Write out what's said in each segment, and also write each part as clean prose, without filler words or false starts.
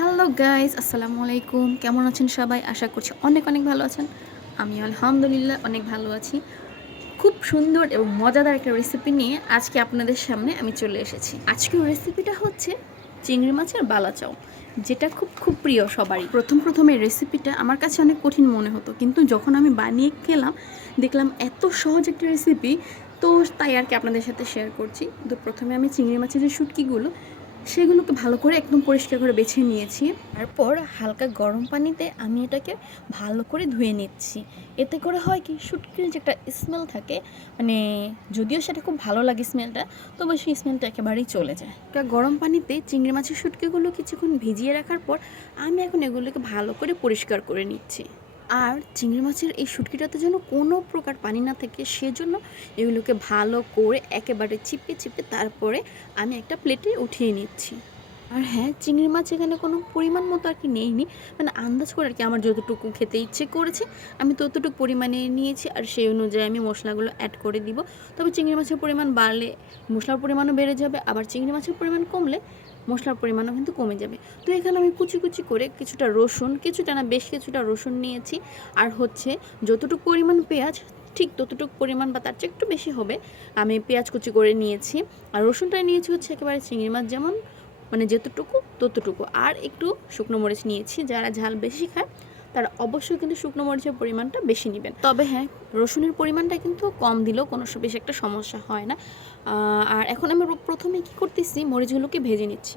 Hello guys, আসসালামু আলাইকুম। কেমন আছেন সবাই? আশা করছি অনেক অনেক ভালো আছেন। আমি আলহামদুলিল্লাহ অনেক ভালো আছি। খুব সুন্দর এবং মজাদার একটা রেসিপি নিয়ে আজকে আপনাদের সামনে আমি চলে এসেছি। আজকের রেসিপিটা হচ্ছে চিংড়ি মাছের বালাচাও, যেটা খুব খুব প্রিয় সবারই। প্রথম এই রেসিপিটা আমার কাছে অনেক কঠিন মনে হতো, কিন্তু যখন আমি বানিয়ে খেলাম দেখলাম এত সহজ একটা রেসিপি। তো তাই আর কি আপনাদের সাথে শেয়ার করছি। তো প্রথমে আমি চিংড়ি মাছের যে শুটকিগুলো সেগুলোকে ভালো করে একদম পরিষ্কার করে বেছে নিয়েছি। তারপর হালকা গরম পানিতে আমি এটাকে ভালো করে ধুয়ে নিচ্ছি। এতে করে হয় কি, শুটকির যে একটা স্মেল থাকে, মানে যদিও সেটা খুব ভালো লাগে স্মেলটা, তবে সেই স্মেলটা একেবারেই চলে যায়। গরম পানিতে চিংড়ি মাছের শুটকিগুলো কিছুক্ষণ ভিজিয়ে রাখার পর আমি এখন এগুলোকে ভালো করে পরিষ্কার করে নিচ্ছি। আর চিংড়ি মাছের এই শুটকিটাতে যেন কোনো প্রকার পানি না থাকে, সেজন্য এগুলোকে ভালো করে একেবারে চিপে চিপে তারপরে আমি একটা প্লেটে উঠিয়ে নিচ্ছি। আর হ্যাঁ, চিংড়ি মাছ এখানে কোনো পরিমাণ মতো আর কি নেইনি, মানে আন্দাজ করে আর কি আমার যতটুকু খেতে ইচ্ছে করেছে আমি ততটুকু পরিমাণে নিয়েছি, আর সেই অনুযায়ী আমি মশলাগুলো অ্যাড করে দিব। তবে চিংড়ি মাছের পরিমাণ বাড়লে মশলার পরিমাণও বেড়ে যাবে, আবার চিংড়ি মাছের পরিমাণ কমলে মশলার পরিমাণও কিন্তু কমে যাবে। তো এখানে আমি কুচি কুচি করে কিছুটা রসুন, কিছুটা না বেশ কিছুটা রসুন নিয়েছি, আর হচ্ছে যতটুকু পরিমাণ পেঁয়াজ, ঠিক ততটুকু পরিমাণ বা তার চেয়ে একটু বেশি হবে, আমি পেঁয়াজ কুচি করে নিয়েছি। আর রসুনটা নিয়েছি হচ্ছে একেবারে চিংড়ি মাছ যেমন, মানে যতটুকু ততটুকু, আর একটু শুকনো মরিচ নিয়েছি। যারা ঝাল বেশি খায় তারা অবশ্যই কিন্তু শুকনো মরিচের পরিমাণটা বেশি নেবেন। তবে হ্যাঁ, রসুনের পরিমাণটা কিন্তু কম দিলেও কোনো বেশি একটা সমস্যা হয় না। আর এখন আমি প্রথমে কি করতেছি, মরিচগুলোকে ভেজে নিচ্ছি।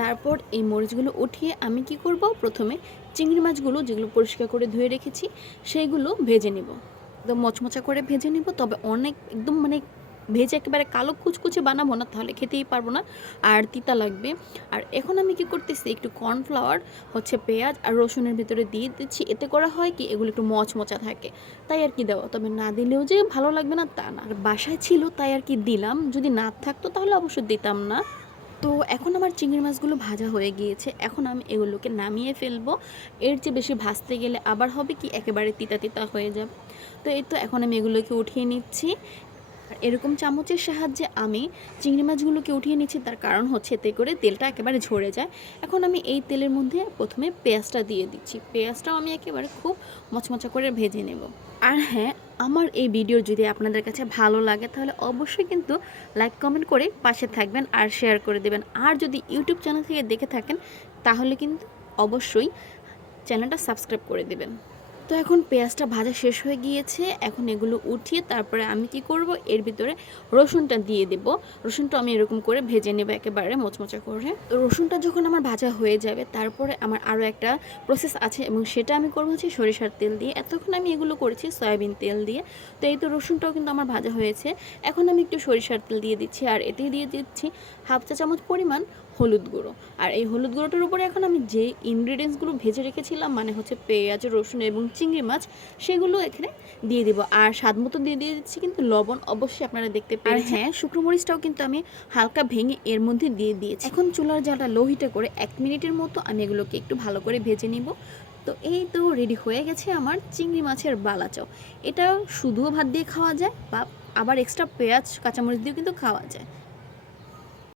তারপর এই মরিচগুলো উঠিয়ে আমি কি করব, প্রথমে চিংড়ি মাছগুলো যেগুলো পরিষ্কার করে ধুয়ে রেখেছি সেইগুলো ভেজে নিব, একদম মচমচা করে ভেজে নিব। তবে অনেক একদম মানে ভেজে একেবারে কালো কুচকুচে বানাবো না, তাহলে খেতেই পারবো না, আর তিতা লাগবে। আর এখন আমি কি করতেছি, একটু কর্নফ্লাওয়ার হচ্ছে পেঁয়াজ আর রসুনের ভিতরে দিয়ে দিচ্ছি। এতে করা হয় কি, এগুলো একটু মচমচা থাকে, তাই আর কি দেওয়া। তবে না দিলেও যে ভালো লাগবে না তা না, আর বাসায় ছিল তাই আর কি দিলাম, যদি না থাকতো তাহলে অবশ্যই দিতাম না। তো এখন আমার চিংড়ি মাছগুলো ভাজা হয়ে গিয়েছে, এখন আমি এগুলোকে নামিয়ে ফেলবো। এর চেয়ে বেশি ভাজতে গেলে আবার হবে কি, একেবারে তিতা তিতা হয়ে যাবে। তো এই তো এখন আমি এগুলোকে উঠিয়ে নিচ্ছি। আর এরকম চামচের সাহায্যে আমি চিংড়ি মাছগুলোকে উঠিয়ে নিচ্ছি, তার কারণ হচ্ছে এতে করে তেলটা একেবারে ঝরে যায়। এখন আমি এই তেলের মধ্যে প্রথমে পেঁয়াজটা দিয়ে দিচ্ছি। পেঁয়াজটাও আমি একেবারে খুব মচমচা করে ভেজে নেব। আর হ্যাঁ, আমার এই ভিডিও যদি আপনাদের কাছে ভালো লাগে তাহলে অবশ্যই কিন্তু লাইক কমেন্ট করে পাশে থাকবেন আর শেয়ার করে দেবেন। আর যদি ইউটিউব চ্যানেল থেকে দেখে থাকেন তাহলে কিন্তু অবশ্যই চ্যানেলটা সাবস্ক্রাইব করে দেবেন। তো এখন পেঁয়াজটা ভাজা শেষ হয়ে গিয়েছে, এখন এগুলো উঠিয়ে তারপরে আমি কি করব, এর ভিতরে রসুনটা দিয়ে দেব। রসুনটা আমি এরকম করে ভেজে নেব একেবারে মোচমোচা করে। তো রসুনটা যখন আমার ভাজা হয়ে যাবে তারপরে আমার আরও একটা প্রসেস আছে, এবং সেটা আমি করবো হচ্ছে সরিষার তেল দিয়ে। এতক্ষণ আমি এগুলো করেছি সয়াবিন তেল দিয়ে। তো এই তো রসুনটাও কিন্তু আমার ভাজা হয়েছে, এখন আমি একটু সরিষার তেল দিয়ে দিচ্ছি, আর এতেই দিয়ে দিচ্ছি হাফ চা চামচ পরিমাণ হলুদ গুঁড়ো। আর এই হলুদ গুঁড়োটার উপরে এখন আমি যে ইনগ্রিডিয়েন্টসগুলো ভেজে রেখেছিলাম, মানে হচ্ছে পেঁয়াজ, রসুন এবং চিংড়ি মাছ, সেগুলো এখানে দিয়ে দিব। আর স্বাদ মতো দিয়ে দিচ্ছি কিন্তু লবণ, অবশ্যই আপনারা দেখতে পেরেছেন। আর হ্যাঁ, শুকনো মরিচটাও কিন্তু আমি হালকা ভেঙে এর মধ্যে দিয়ে দিয়েছি। এখন চুলার জালটা লো হিটে করে 1 মিনিটের মতো আমি এগুলোকে একটু ভালো করে ভেজে নিব। তো এই তো রেডি হয়ে গেছে আমার চিংড়ি মাছের বালাচাও। এটা শুধুও ভাত দিয়ে খাওয়া যায়, বা আবার এক্সট্রা পেঁয়াজ কাঁচামরিচ দিয়েও কিন্তু খাওয়া যায়।